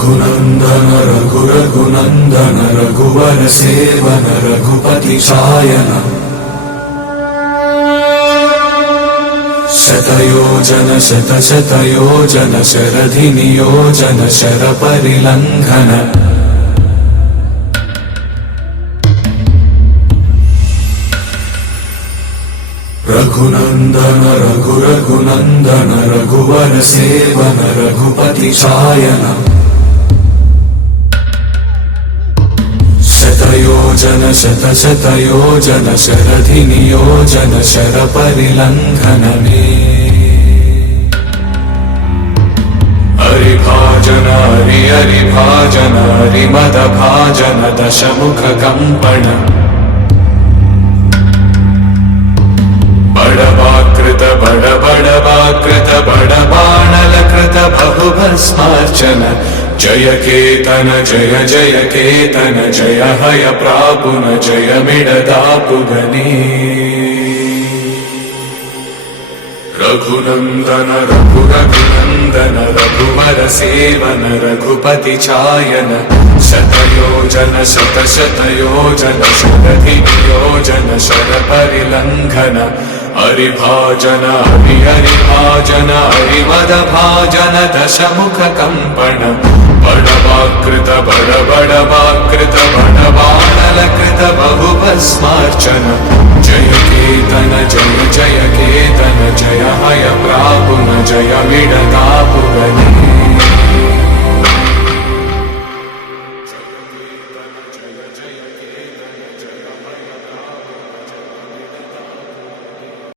रघुनंदन रघुनंदन रघुवर seven Raghupati चायन शतयोजन शतशतयोजन शरधि नियोजन sir परिलंघन Raghunandan Raghunandan रघुवर seven Raghupati चायन शतयोजन शतशतयोजन शरधि नियोजन sir परिलंघन हरिभाजन हरिभाजन हरिमद भाजन दशमुख कंपन बड़वाकृत बड़बाणलकृत बहुभस्मार्चन जय केतन जय जय केतन जय हय प्रापुन जय मिडदापुगनी रघुनंदन रघुनंदन रघुवर सेवन रघुपति चायन शतयोजन शतशतयोजन शरधि नियोजन शर परिलंघन हरिभाजन हरिभाजन हरिमद भाजन दशमुख कंपन बड़वाकृत बहुभस्मार्चन जय केतन जय जय केतन